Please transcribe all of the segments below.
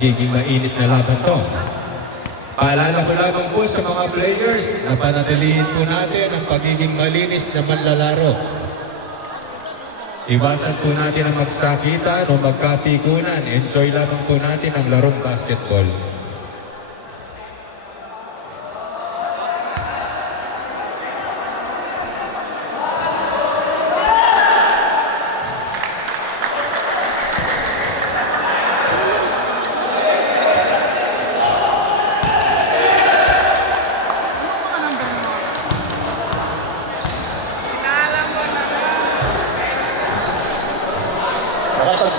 Giging mainit na laban to. Paalala ko lamang po sa mga players na panatilihin po natin ang pagiging malinis na manlalaro. Iwasan po natin ang magsakitan o magkapikunan. Enjoy lamang po natin ang larong basketball.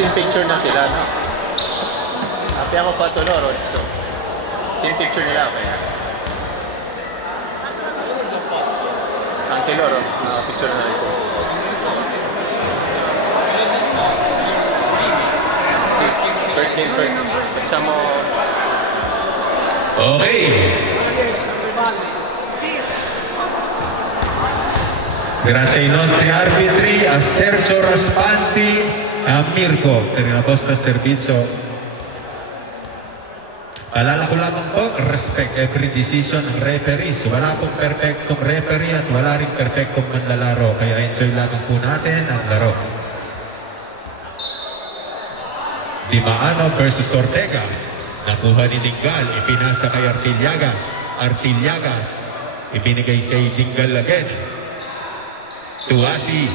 Team picture na sila, no? Happy ako pa ito, Lord. So, team picture nila, kaya. Uncle Loro, picture na ito. First game. Pagsa mo... Okay. Grazie ai nostri arbitri, a Sergio Raspanti e a Mirko per la vostra servizio. Paalala ko lamang po, respect every decision ng referees. Wala pong perfectong referee at wala rin perfectong manlalaro. Kaya enjoy lamang po natin ang laro. Di Maano versus Ortega. Nakuha ni Dingal, ipinasa kay Artillaga. Artillaga, ibinigay kay Dingal again. Tuasi.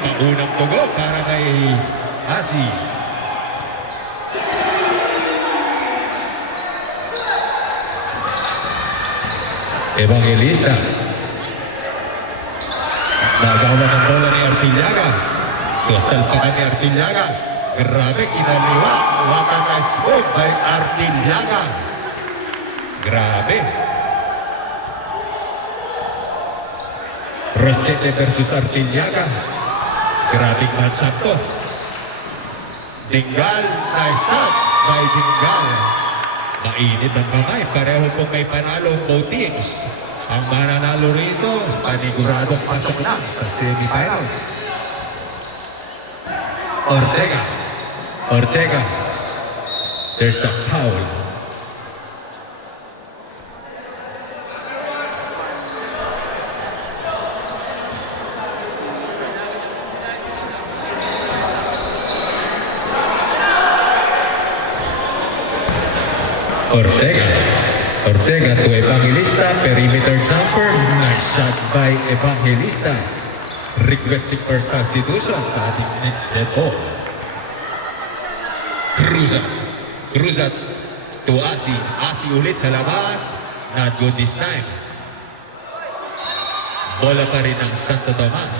Paunang tugo para kay Asi. Evangelista. Nagawa ng bola ni Artillaga. Susalpakan ni Artillaga. Grabe, kinaliwa. Wakan na scoop by Artillaga. Grabe. Rosete versus Artillaga. Grabing matchup to. Dingal, nice shot by Dingal. Mainit ang kamay. Pareho pong may panalo both teams. Ang mananalo rito, paniguradong pasok lang sa semifinals. Ortega. There's a foul. Ortega to Evangelista, perimeter jumper, nice shot by Evangelista. Requesting for substitution sa ating next dead ball. Cruzat to Asi. Asi ulit sa labas. Not good this time. Bola pa rin ng Santo Tomas.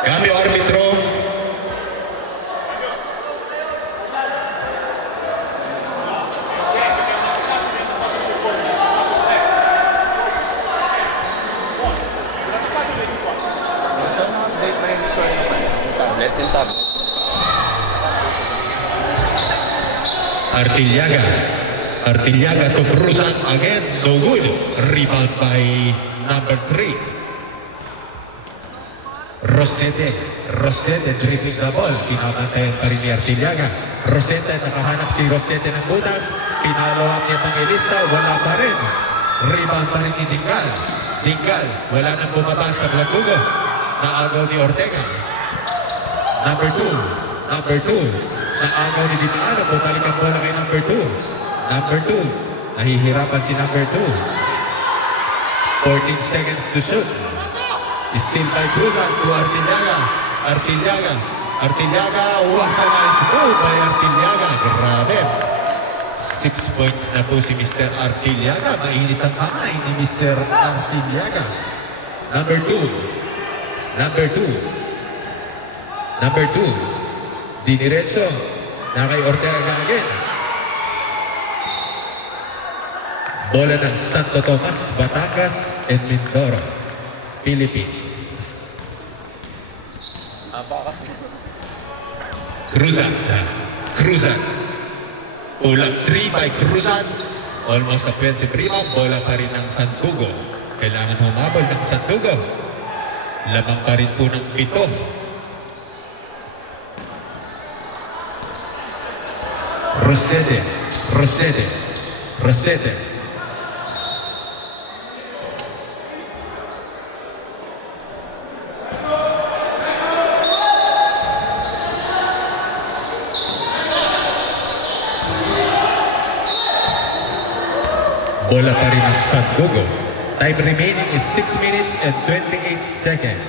Cambio árbitro. Artillaga to Cruzat again, no good. Rebound by number 3. Rosete dribbling the ball. Pinabantayan pa rin ni Artillaga. Rosete, nakahanap si Rosete ng butas. Pinalawang niya Evangelista, wala pa rin. Rebound pa rin ni Dingal. Wala nang bumabas sa Blagugo. Naagaw ni Ortega. Number 2. Naagaw ni Dinalo. Bumalik ang bola kay number 2. Nahihirapan si number 2. 14 seconds to shoot. Still by Cruzat to Artillaga. What a nice move by Artillaga. Grabe. 6 points na po si Mr. Artillaga. Mainit ang kamay ni Mr. Artillaga. Number 2. Diniretso. Na kay Ortega again. Bola ng Santo Tomas, Batangas, and Mindoro, Philippines. Cruzat. Ulang 3 by Cruzat. Almost a 12 rebound, bola pa rin ng Santugo. Kailangan humabol ng Santugo. Lamang pa rin po ng 7. Rosete. Bola pa rin ang Santugo. Time remaining is 6 minutes and 28 seconds.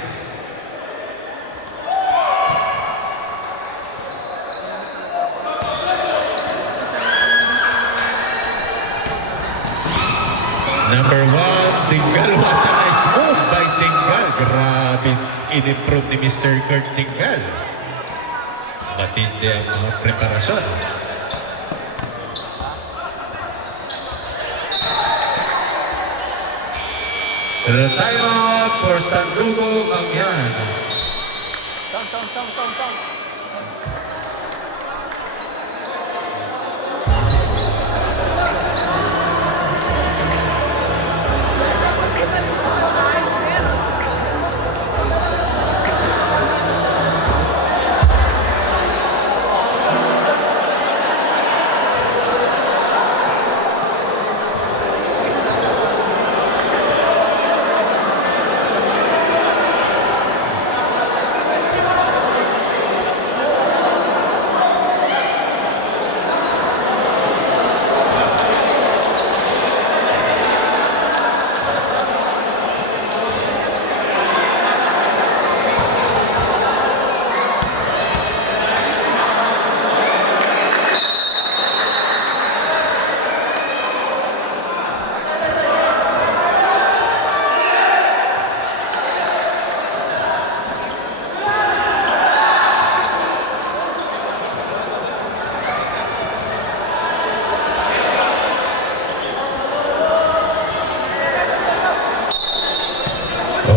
Number 1, Tingal. What a nice move by Tingal. Grabe, in-improve ni Mr. Kurt Tingal. Matindi ang mga preparasyon. The timeout for Santugo Mangyan. Tong.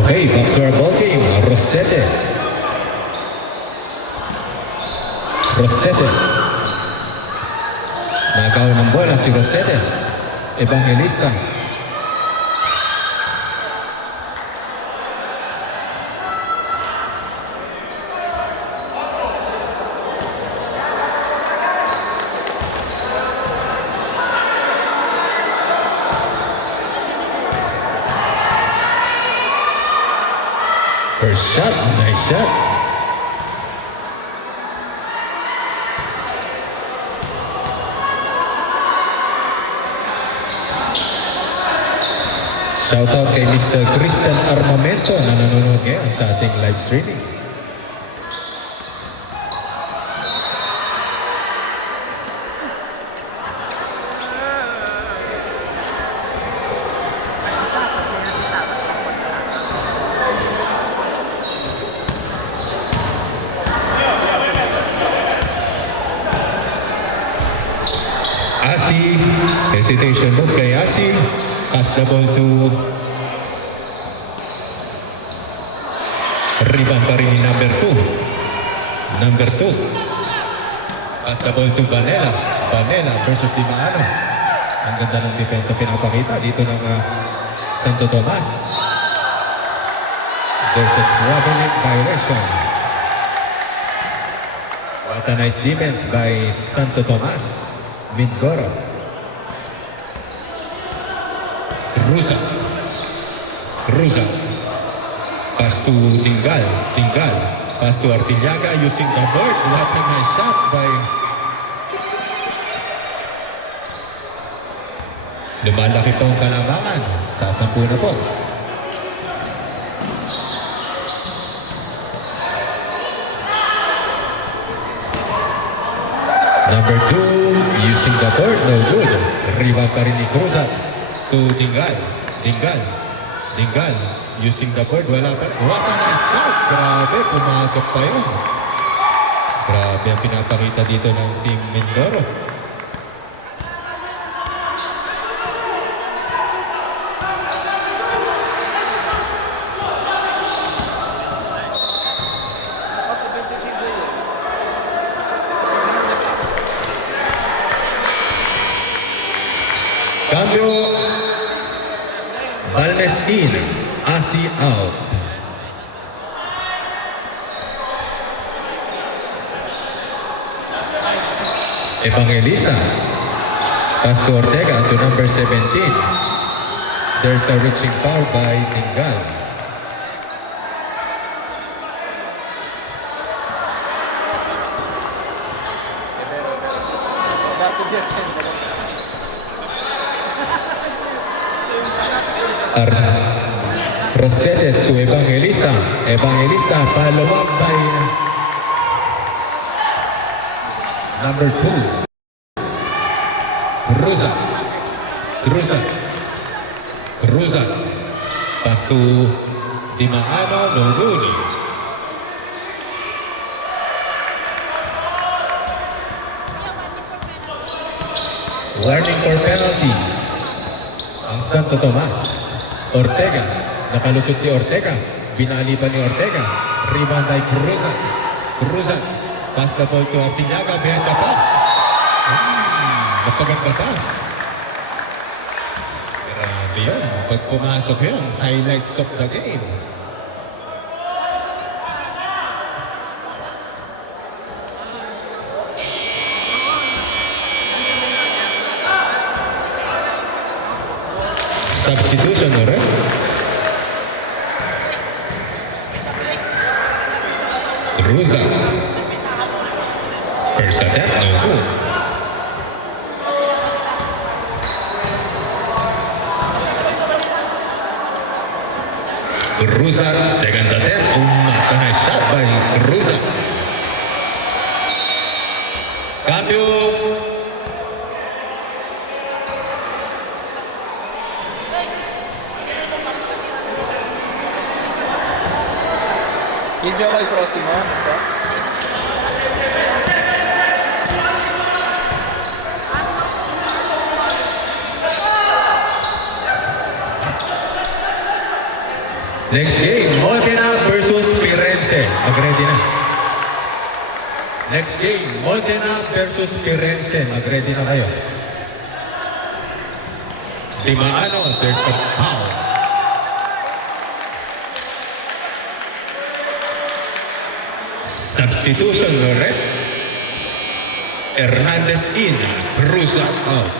Okay, back to our ball game. Rosete. Nagaw ng bola si Rosete. Evangelista. First shot, nice shot. Shoutout kay Mr. Christian Armamento na nanonood ngayon sa ating live streaming. Asi, hesitation move kay Asi. Pass the ball to rebound pa rin ni number 2. Pass the ball to Vanela versus Di Maano. Ang ganda ng depensa pinapakita dito ng Santo Tomas. There's a traveling violation. What a nice defense by Santo Tomas. Mindoro. Rusa. Pass to Tingal. Pass to Artillaga using the board. What a nice shot by... Lumalaki po ang kalamangan. Sa 10 na po. Number 2, using the board, no good. Rebound pa rin ni Cruzat to Tingal, using the board, wala pa. What a nice shot! Grabe, pumasok pa yun. Grabe ang pinapakita dito ng Team Mindoro. Cambio. Balmes in. Asi out. Evangelista. Pass to Ortega to number 17. There's a reaching foul by Dingal. Rosete to Evangelista. Evangelista followed by number 2. Cruza. Pass to Dimaano, no good. Warning for penalty. Ang Santo Tomas. Ortega. Nakalusot si Ortega. Binali pa ni Ortega. Rebound by Cruza. Pass the ball to Artiñaga. Behind the pass. Napaganda pa. Grabe yun. Pag pumasok yun, highlights of the game. Substitution ulit. Cruza. First attempt, no good. Cruza, second attempt, nice shot by Cruza. Cambio. Chi gioca il prossimo? Non so. Next game, Modena versus Firenze. Mag-ready na. Next game, Modena versus Firenze. Mag-ready na kayo. Dimaano, there's a foul. Substitution, Loret. Hernandez in, Cruza out.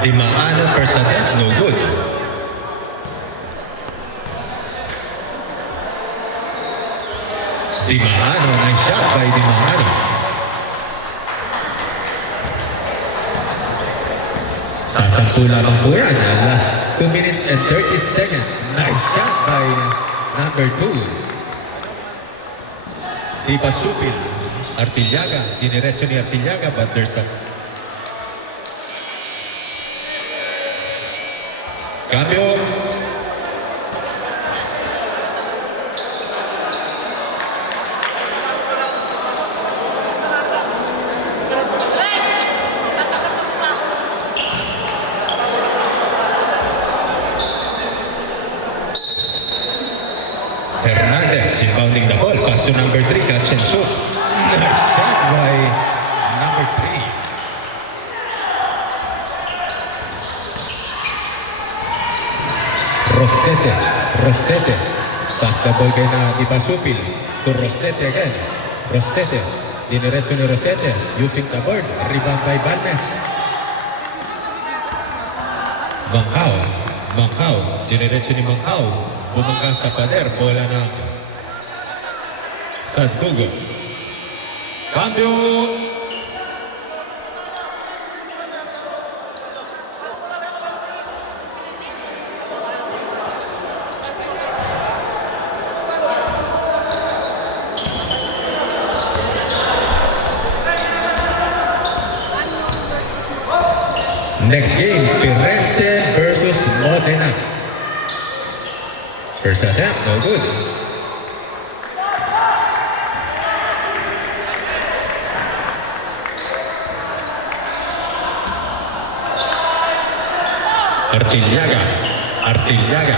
Dimaano first attempt, no good. Dimaano, nice shot by Dimaano. Sasampu lamang po yan. Last 2 minutes and 30 seconds. Nice shot by number 2. Di Pasupil. Artillaga. Diniretso ni Artillaga, but there's a cambio. Hernandez inbounding the ball. Pass to number 3. Catch and shoot. Nice shot by number 3. Rosete. Pass the ball kay na Ipasupil. To Rosete again. Rosete. Diniretso ni Rosete. Using the board. Rebound by Balmes. Manghao. Diniretso ni Manghao. Bumangga sa pader. Bola na sa dugo. Cambio. Next game, Firenze versus Modena. First attempt, no good. Artillaga.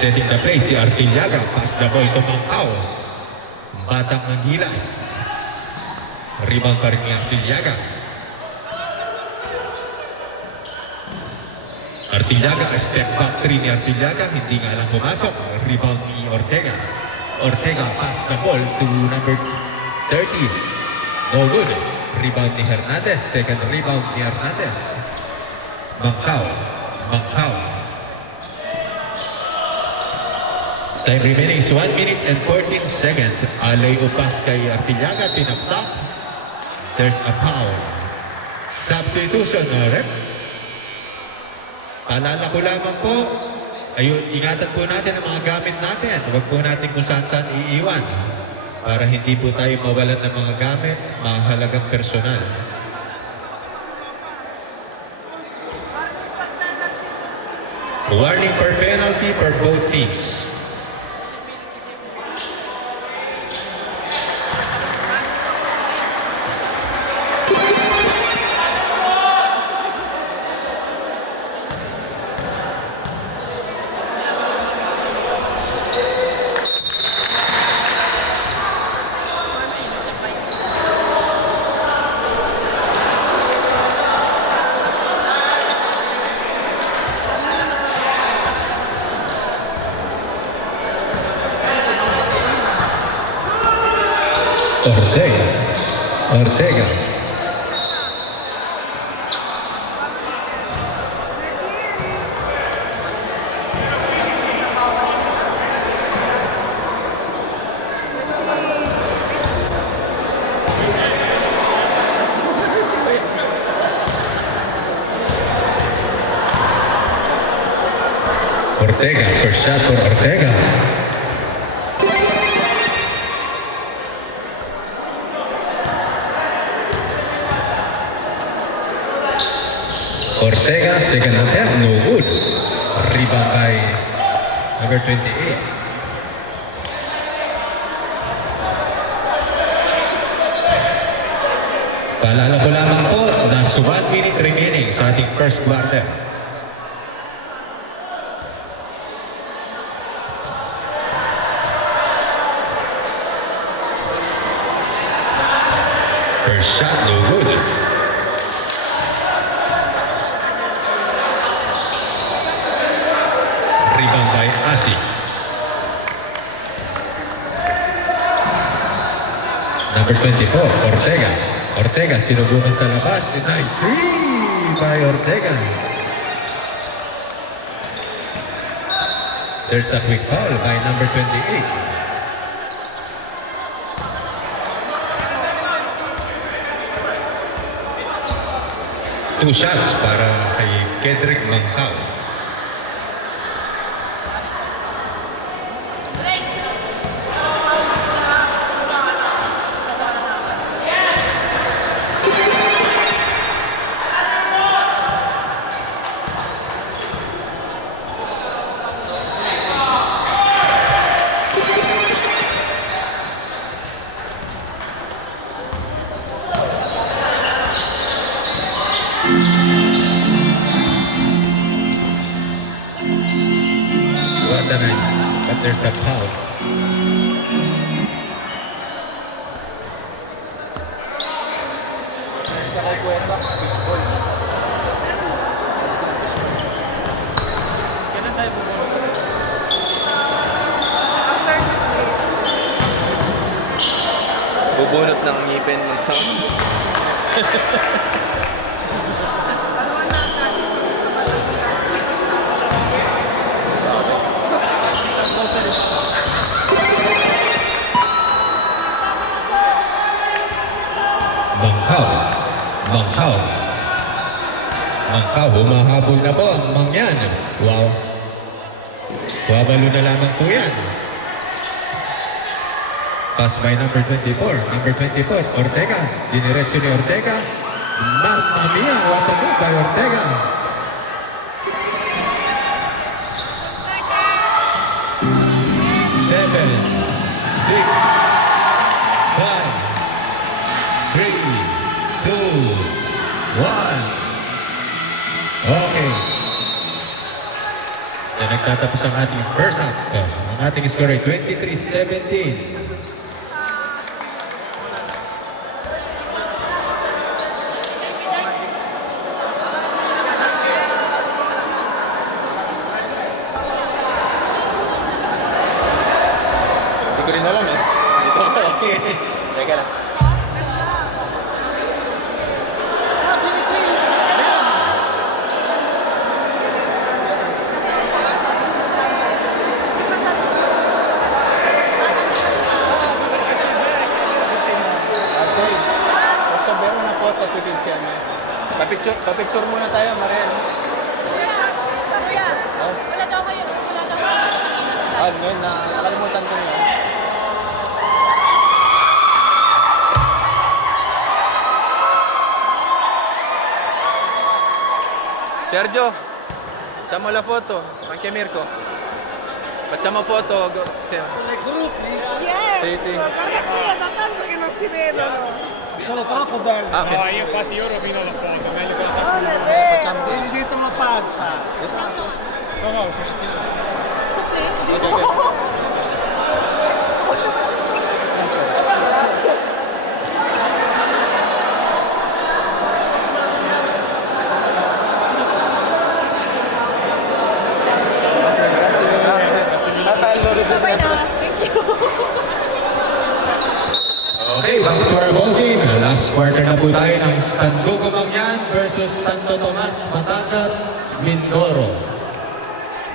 Setting the play si Artillaga. Pass the ball to Mangkao. Batang Angilas. Rebound pa rin ni Artillaga. Artillaga, step back 3 ni Artillaga. Hindi nga lang pumasok. Rebound ni Ortega. Ortega pass the ball to number 30. No good. Rebound ni Hernandez. Second rebound ni Hernandez. Mangkao. Time remaining is 1 minute and 14 seconds. Alay upas kay Artillaga. Tinaptak. There's a foul. Substitution, rep. Paalala ko lamang po, ayun, ingatan po natin ang mga gamit natin. Huwag po natin kung saan iiwan para hindi po tayo mawalan ng mga gamit, mahalagang personal. Warning for penalty for both teams. Ortega. Ortega, first shot for Ortega. Ortega, second attempt, no good. Rebound by number 28. Paalala ko lamang po, nasa 1 minute remaining sa ating first quarter. First shot, no good. Rebound by Asi. Number 24, Ortega. Ortega, sinubukan sa labas. Nice three by Ortega. There's a quick foul by number 28. Two shots para kay Kedrick Mangkao. But there's a foul. Bubunot ng ngipin ng sound. Mangkao, humahabol na po ang Mangyan. Wow. Wabalo na lamang po yan. Pass by number 24. Number 24, Ortega. Diniretso ni Ortega. Mamma mia, what a move by Ortega. Seven, 6, 5, 3, 2, 1. Okay. The nagtatapos ang ating first half. Ang ating score ay 23-17. Hindi ko rin alam eh. Dito ko lang. Teka lang. Ajay, basta meron na photo to din siya niya. Papicture muna tayo, Mariel. Wala daw kayo. Wala daw kayo. Ngayon na nakalimutan ko niya. Sergio, facciamo la foto, anche Mirko. Facciamo foto, Le group, please. Yes! Sì, sì. Guarda qui, è da tanto che non si vedono. Sono troppo belli. Ah, ok. io infatti ora fino alla foto, meglio che la Non è vero. Tieni dietro la pancia. No, no, Ok, ok. Natalo rin Bye na. Thank you. Okay, back to our ball game. Last quarter na po tayo ng Sangoku Mangyan versus Santo Tomas Batangas Mindoro.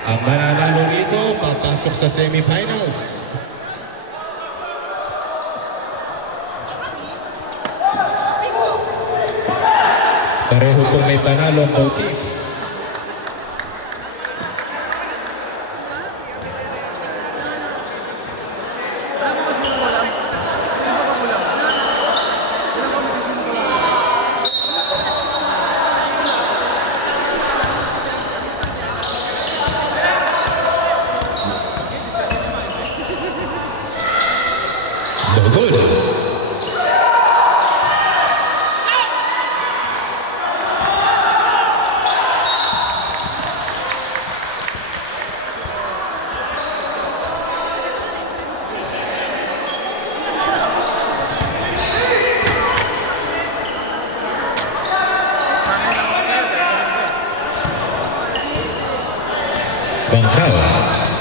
Ang mananalo dito, papasok sa semifinals. Pareho pong may panalo ang both teams. No good.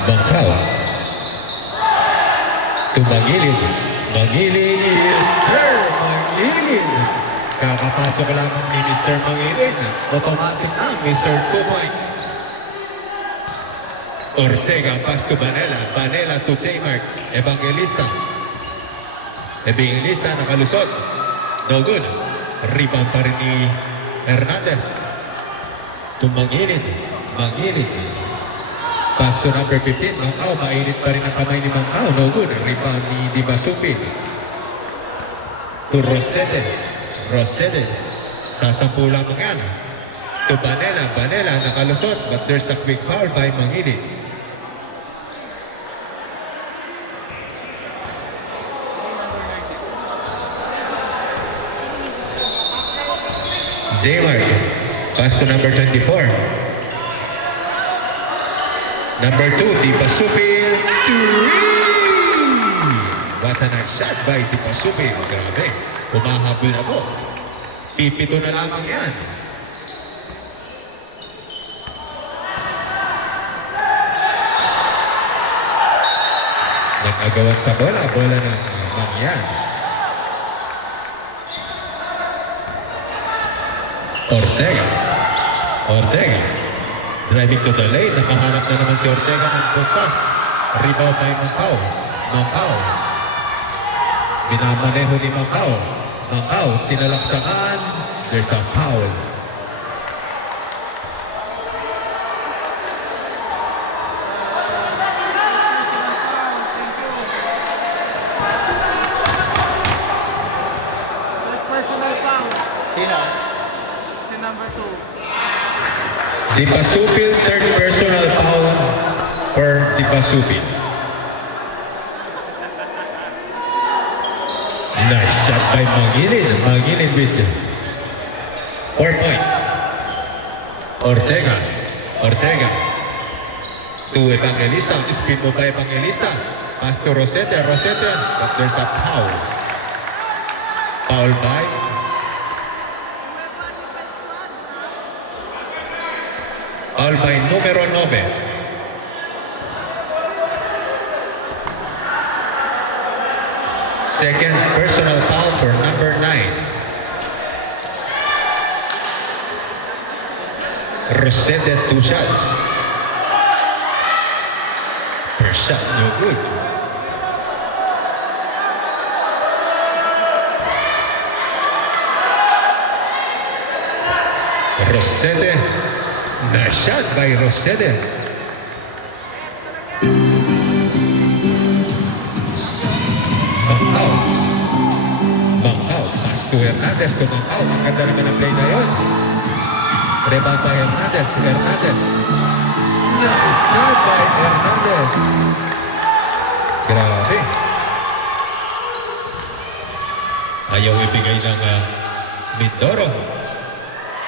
Bangkaw. Tumagilid. Mangilid, Sir Mangilid. Kakapasok lamang ni Mr. Mangilid. Automatic na, Mr. 2 points. Ortega, pass to Banela. Banela to J-Mark. Evangelista. Nakalusot. No good. Rebound pa rin ni Hernandez. Tumangilid. Mangilid. Pass to number 15, Mangkaw, mainit pa rin ang kamay ni Mangkaw, no good. Rebound ni Dibasupin. To Rosete. Sasampu lamang yan. To Banela, nakalusot, but there's a quick foul by Mangilid. J-Mark, pass to number 24. Number 2, Dibasupin. What a nice shot by Dibasupin. Grabe, humahabol na po. Pipito na lamang yan. Nag-agawan sa bola ng Mangyan. Ortega. Driving to the lane, nakahanap na naman si Ortega ng butas. Rebound by Mangkaw. Binamaneho ni Mangkaw, sinalaksakan. There's a foul. personal foul. Sino? Si number 2. Dibasupin, third personal foul for Dibasupin. Nice shot by Mangilid with 4 points. Ortega. to Evangelista. Spin mo pa Evangelista. Pass to Rosete. Rosete. But there's a foul. Foul by numero 9. Second personal foul for number 9. Rosete, 2 shots. First shot, no good. Rosete, nice shot by Rosete. Bangkaw, pass to Hernandez to Bangkaw. Ang ganda naman ang play na yun. Rebound by Hernandez. Hernandez. Nice shot by Hernandez. Grabe. Ayaw ibigay ng Mindoro.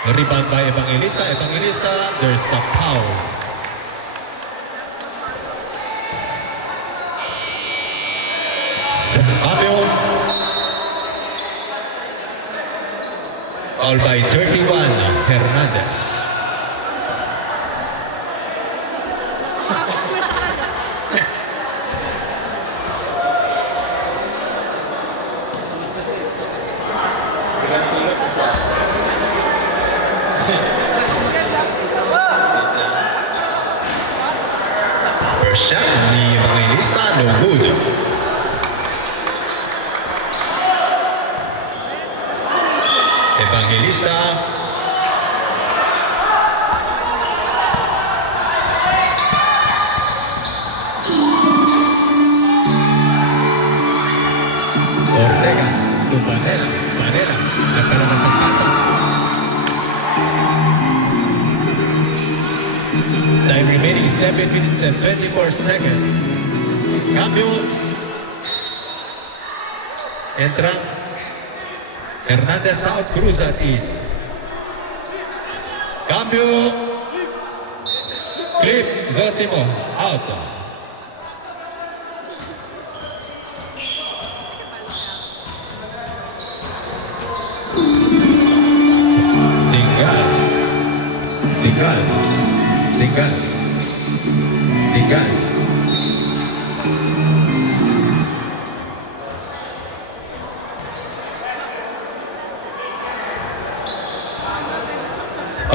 Rebound by Evangelista. Evangelista, there's a foul. Abel. Foul by 31, Hernandez. Hindi ka natulog kasi First shot ni Evangelista, no good. Evangelista. Ortega to Manela. Manela. Nagpalamas ang kata. Time remaining 7 minutes and 24 seconds. Cambio. Entra. Hernandez out, Cruz at in. Cambio. Clip, Zosimo, out. Tinggal. Tinggal. Tinggal. Tinggal.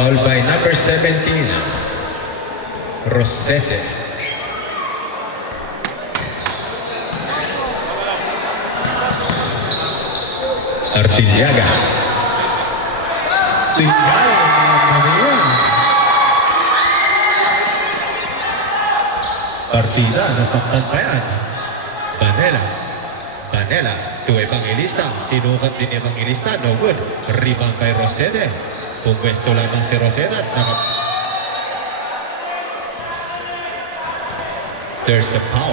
All by number 17, Rosete. Artiliaga. Tinggal. Partida, nasaktan pa yan. Manela. Manela to Evangelista. Sinukat din Evangelista. No good. Rebound by Rosete. Pumwesto lamang si Rosena at there's a foul.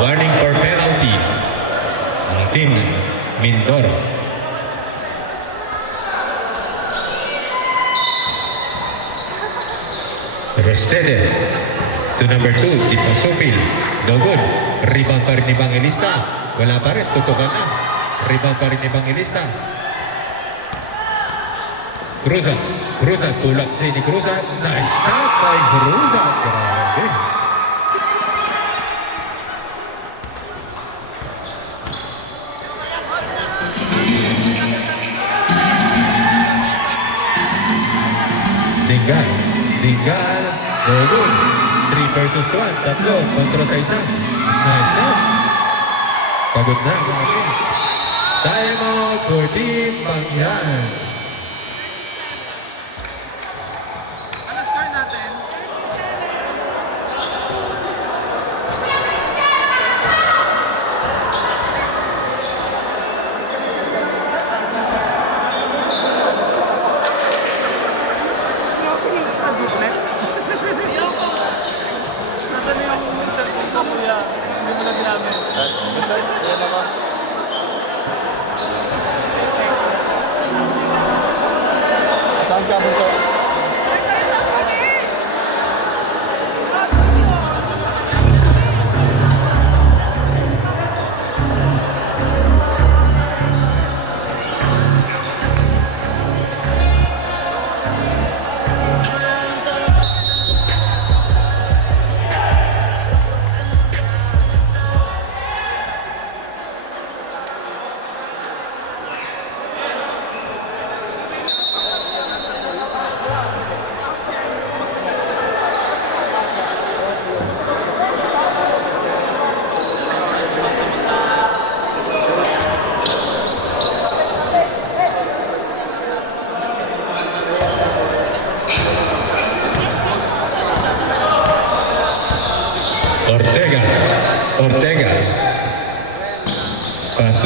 Warning for penalty. Ang team Mindoro. Rosete to number 2, Tito Supil. No good. Rebound pa rin ni Evangelista. Wala pa rin. Tutukan na. Rebound pa rin ni Evangelista. Cruzan. Cruzan. Tulak si ni Cruzan. Nice shot by Cruzan. Grabe. Dinggal. Dinggal. No good. 3 versus 1. Tatlo. Kontro sa isa. Nice shot. Pagod na. Time out for Team Bangyan. Ano score natin? Nasaan na yung cellphone ko, kuya? Hindi mo na ginamit. Gusto? Ayan ako.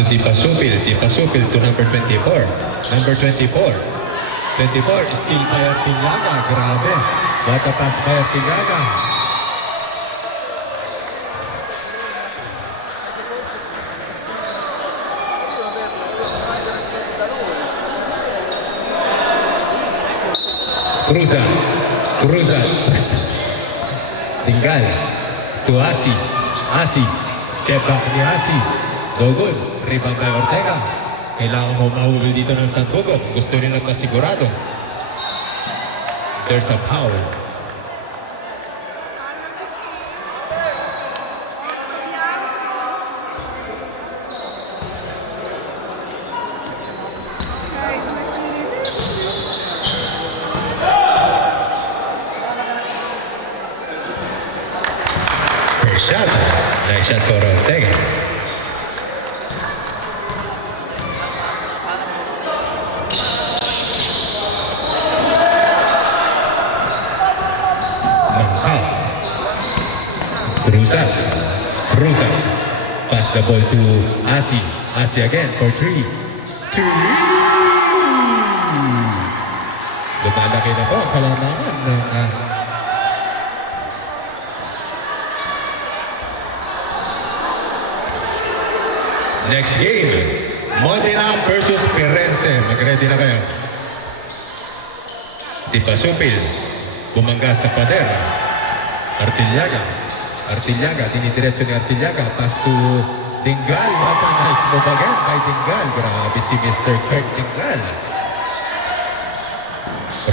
to Tipasupil to number 24. Number 24. 24 is still by Artillaga. Grabe. What a pass by Artillaga. Cruzan. Tinggal. To Asi. Step back ni Asi. No good. Rebound by Ortega. Kailangan mo mahuli dito ng Santugot. Gusto nilang masigurado. There's a foul. First shot. Nice shot for Ortega. Cruzan. Pass the ball to Asi. Asi again for 3. Lumalaki na po ang kalamangan ng next game. Modena versus Firenze. Mag-ready na kayo. Tipasupil. Bumangga sa pader. Artillaga, dinidiretso ni Artillaga. Pass to Dingal. What a nice move again by Dingal. Grabe si Mr. Kurt Dingal.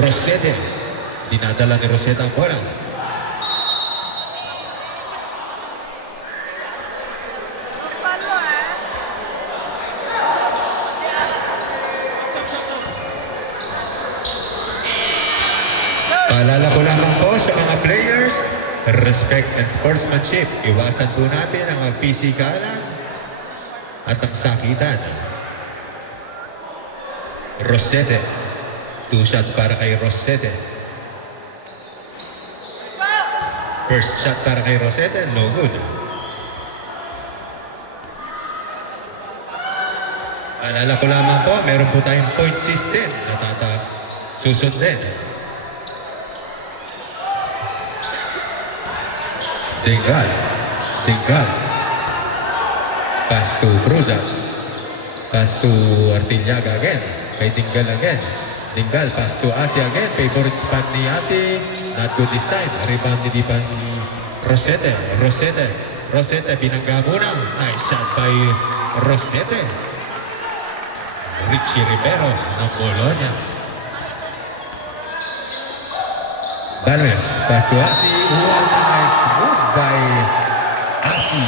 Rosete. Dinadala ni Rosete ang bola. Paalala ko lamang po sa mga players, respect and sportsmanship. Iwasan po natin ang magpisikalan at ang sakitan. Rosete. 2 shots para kay Rosete. First shot para kay Rosete, no good. Paalala ko lamang po, meron po tayong point system na susundin. Dingal. Pass to Cruzan. Pass to Artillaga again. Kay Dingal again. Dingal, pass to Asi again. Favorite spot ni Asi. Not good this time. Rebound ni Rosete. Rosete, binangga muna. Nice shot by Rosete. Richie Rivero ng Bologna. Balmes, pass to Asi. What a nice move by Asi.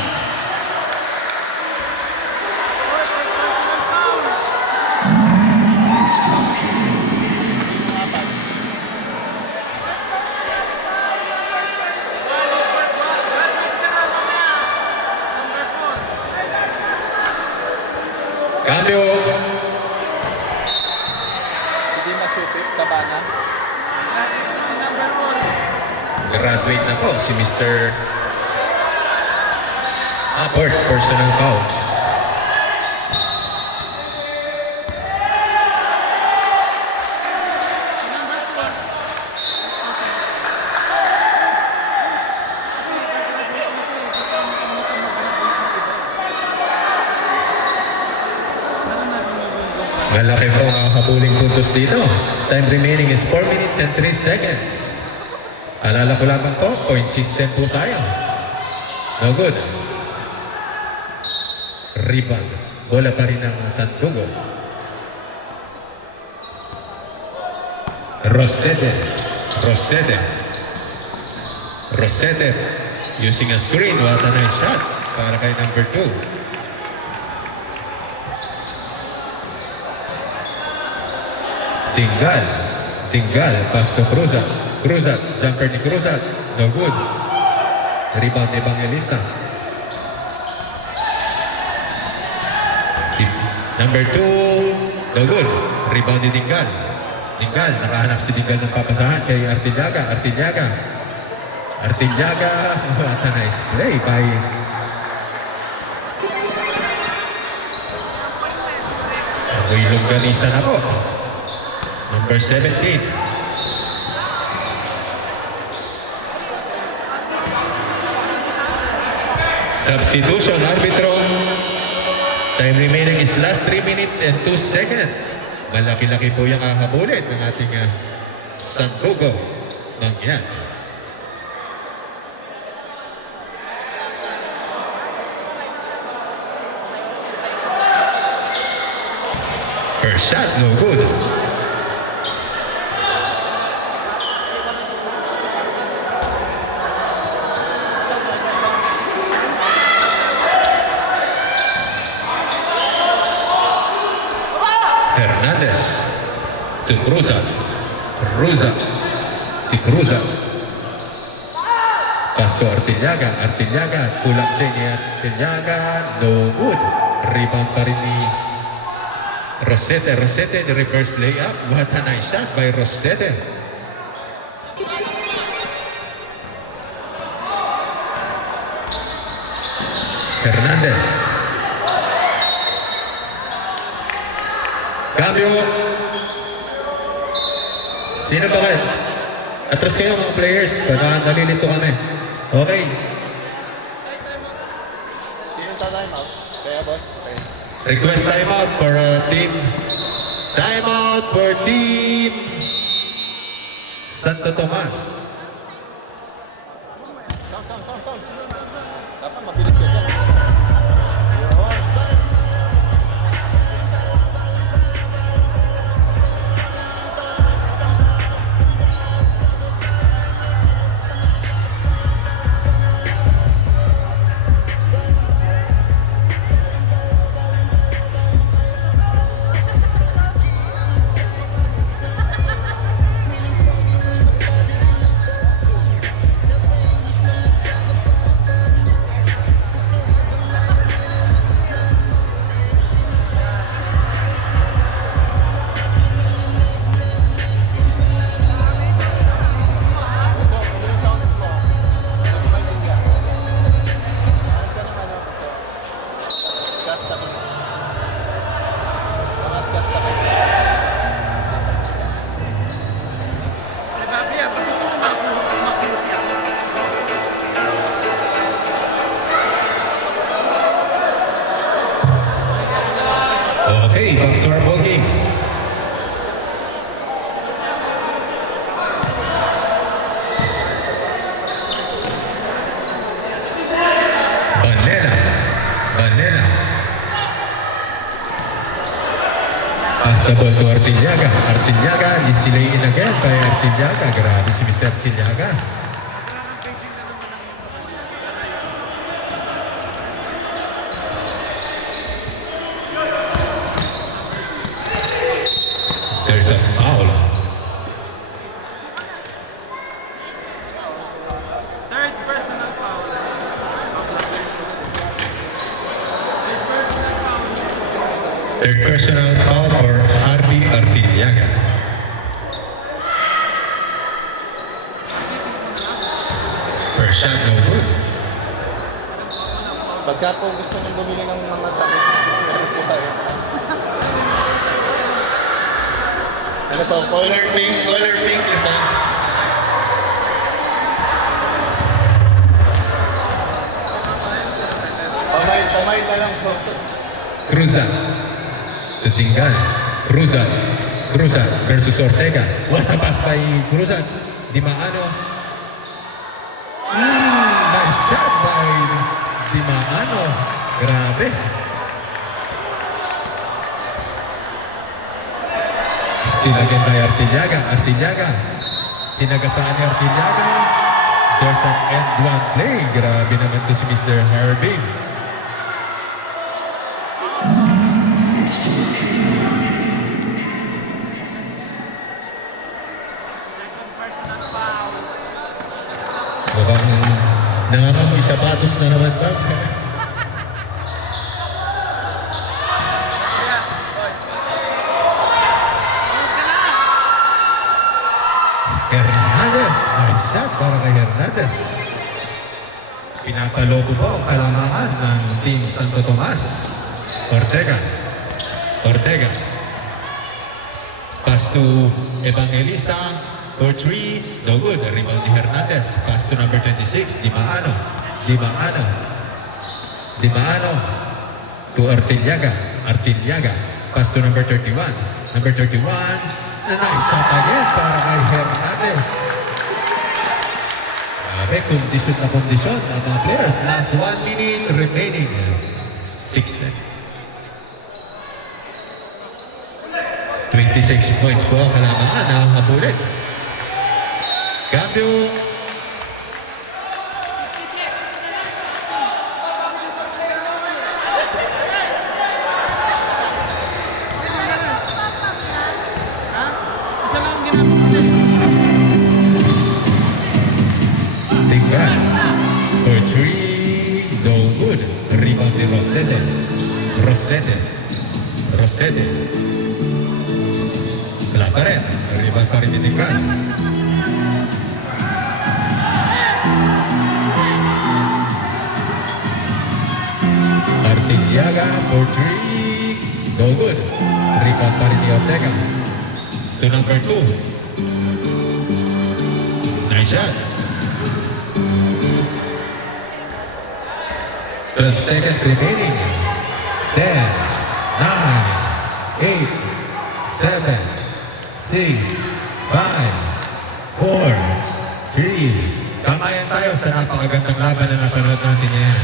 Cambio. Si Di Masupil, Sabana. Si number 1. Graduate na po si Mr. First personal foul. Malaki po ang kabuling puntos dito. Time remaining is 4 minutes and 3 seconds. Alala ko lamang po, point system po tayo. No good. Rebound. Bola pa rin ang Santugo. Rosete. Using a screen. What a nice shot. Para kay number 2. Dingal, pass to Cruzan, jumper ni Cruzan, no good. Rebound ni Evangelista. Number 2, no good. Rebound ni Dingal, nakahanap si Dingal ng papasahan kay Artillaga. What a nice play by Uy, longganisa na po. Number 17. Substitution, arbitro. Time remaining is last 3 minutes and 2 seconds. Malaki-laki po yung hahabulin ng ating Santugo Mangyan. First shot, no good. Hernandez to Cruza. Cruza. Si Cruza. Pasko Artillaga. Artillaga. Tulak siya ni Artillaga. No good. Rebound pa rin ni Rosete. Rosete, the reverse layup. What a nice shot by Rosete. Hernandez. Cambio. Sino ba kayo? Atras kayo mga players. Baka nalilito kami. Okay. Sino time out? Kaya boss? Okay. Request timeout for team. Timeout for team Santo Tomas. Sound. Dapat mabilis ka dyan. Yun. Okay, back to our ball game. Banera. Pass the ball to Artillaga. Artillaga is laying again by Artillaga. Grabe si Mr. Artillaga. There's a foul. Third personal foul. Third personal foul for Harvey Artillaga. First shot, no good. Pagka po gusto nyo bumili ng mga damit, meron po tayo. Ano to? Color pink ito. Tamay na lang po. Cruza. Tutinggal. Cruza versus Ortega. What a pass by Cruza. Di Maano. Nice shot by Di Maano. Grabe. Still again by Artillaga. Sinagasaan ni Artillaga. There's an end one play. Grabe naman to si Mr. Herbie. Personal foul. Mukhang nangangamoy sapatos na naman ba? Hernandez. Nice shot para kay Hernandez. Pinapaloko po ang kalamangan ng Team Santo Tomas. Ortega. to Evangelista. For 3, no good. Rebound ni Hernandez. Pass to number 26, Di Maano. To Artiliaga. Pass to number 31. Number 31, a nice shot again para kay Hernandez. Grabe, kondisyon na kondisyon ang mga players. Last 1 minute remaining. 6 26 points po ang kalamangan na habulin. Cambio. Isa lang ang ginagawa ko. Tinggal. For 3, no good. Rebound ni Rosete. Wala pa rin. Rebound pa rin ni Tinggal. Artiliaga for 3, no good. Rebound pa rin ni Ortega. To number 2. Nice shot. 12 seconds remaining. 10, 9, 8, 7, 6, 5, 4, 3. Kamayan tayo sa napakagandang laban na napanood natin yan.